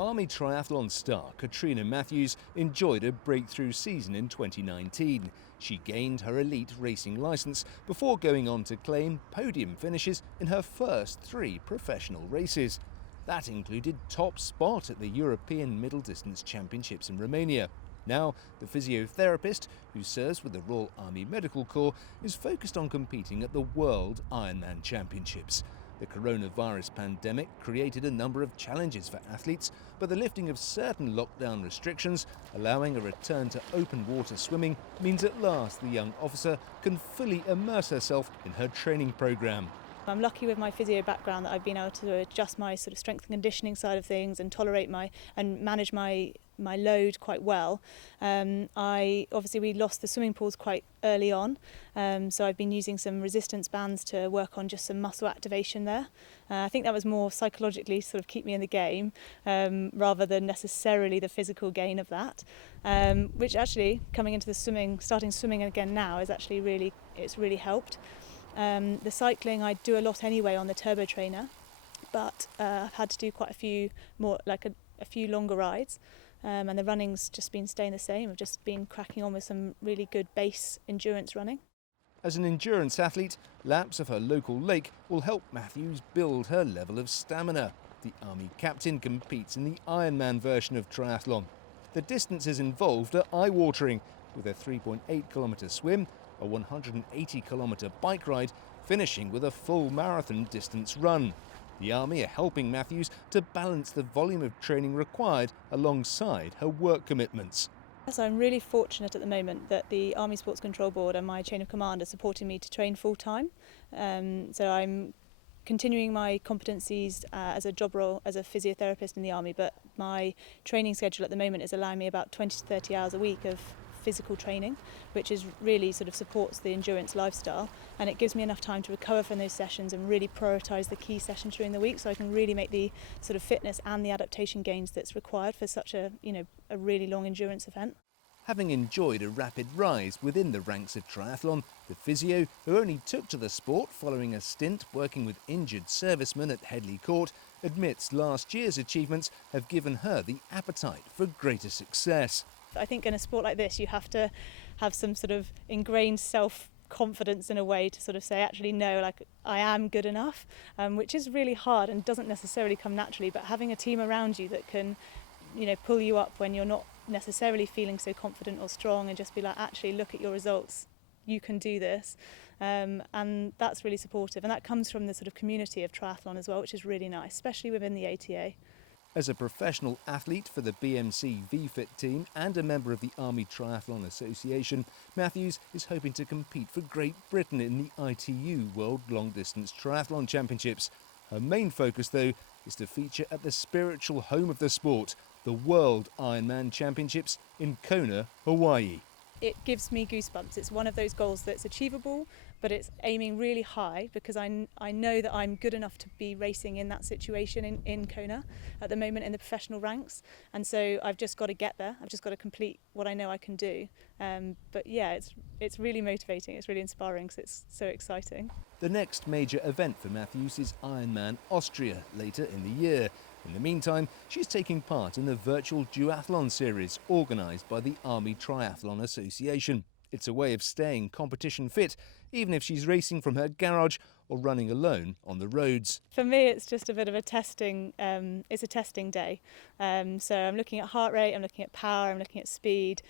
Army triathlon star Katrina Matthews enjoyed a breakthrough season in 2019. She gained her elite racing licence before going on to claim podium finishes in her first 3 professional races. That included top spot at the European Middle Distance Championships in Romania. Now, the physiotherapist, who serves with the Royal Army Medical Corps, is focused on competing at the World Ironman Championships. The coronavirus pandemic created a number of challenges for athletes, but the lifting of certain lockdown restrictions, allowing a return to open water swimming, means at last the young officer can fully immerse herself in her training programme. I'm lucky with my physio background that I've been able to adjust my sort of strength and conditioning side of things and tolerate and manage my load quite well. We lost the swimming pools quite early on, so I've been using some resistance bands to work on just some muscle activation there. I think that was more psychologically sort of keep me in the game rather than necessarily the physical gain of that, which actually coming into the starting swimming again now is actually really helped. The cycling I do a lot anyway on the turbo trainer, but I've had to do quite a few more, like a few longer rides, and the running's just been staying the same. I've just been cracking on with some really good base endurance running. As an endurance athlete, laps of her local lake will help Matthews build her level of stamina. The Army captain competes in the Ironman version of triathlon. The distances involved are eye-watering, with a 3.8-kilometre swim, a 180-kilometre bike ride, finishing with a full marathon distance run. The Army are helping Matthews to balance the volume of training required alongside her work commitments. So I'm really fortunate at the moment that the Army Sports Control Board and my chain of command are supporting me to train full-time. So I'm continuing my competencies as a job role as a physiotherapist in the Army, but my training schedule at the moment is allowing me about 20 to 30 hours a week of physical training, which is really sort of supports the endurance lifestyle, and it gives me enough time to recover from those sessions and really prioritise the key sessions during the week, so I can really make the sort of fitness and the adaptation gains that's required for such a really long endurance event. Having enjoyed a rapid rise within the ranks of triathlon, the physio, who only took to the sport following a stint working with injured servicemen at Headley Court, admits last year's achievements have given her the appetite for greater success. I think in a sport like this you have to have some sort of ingrained self-confidence in a way to sort of say, actually no, like I am good enough, which is really hard and doesn't necessarily come naturally, but having a team around you that can pull you up when you're not necessarily feeling so confident or strong, and just be like, actually look at your results, you can do this, and that's really supportive, and that comes from the sort of community of triathlon as well, which is really nice, especially within the ATA. As a professional athlete for the BMC VFit team and a member of the Army Triathlon Association, Matthews is hoping to compete for Great Britain in the ITU World Long Distance Triathlon Championships. Her main focus, though, is to feature at the spiritual home of the sport, the World Ironman Championships in Kona, Hawaii. It gives me goosebumps. It's one of those goals that's achievable, but it's aiming really high because I know that I'm good enough to be racing in that situation in Kona at the moment in the professional ranks, and so I've just got to get there. I've just got to complete what I know I can do. But yeah, it's really motivating. It's really inspiring because it's so exciting. The next major event for Matthews is Ironman Austria later in the year. In the meantime, she's taking part in the virtual duathlon series organised by the Army Triathlon Association. It's a way of staying competition fit, even if she's racing from her garage or running alone on the roads. For me, it's just a bit of a testing. It's a testing day. So I'm looking at heart rate, I'm looking at power, I'm looking at speed,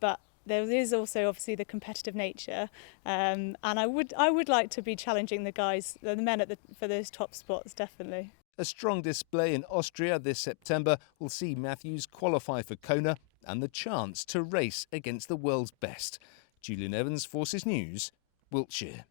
but there is also obviously the competitive nature, and I would like to be challenging the men for those top spots, definitely. A strong display in Austria this September will see Matthews qualify for Kona and the chance to race against the world's best. Julian Evans, Forces News, Wiltshire.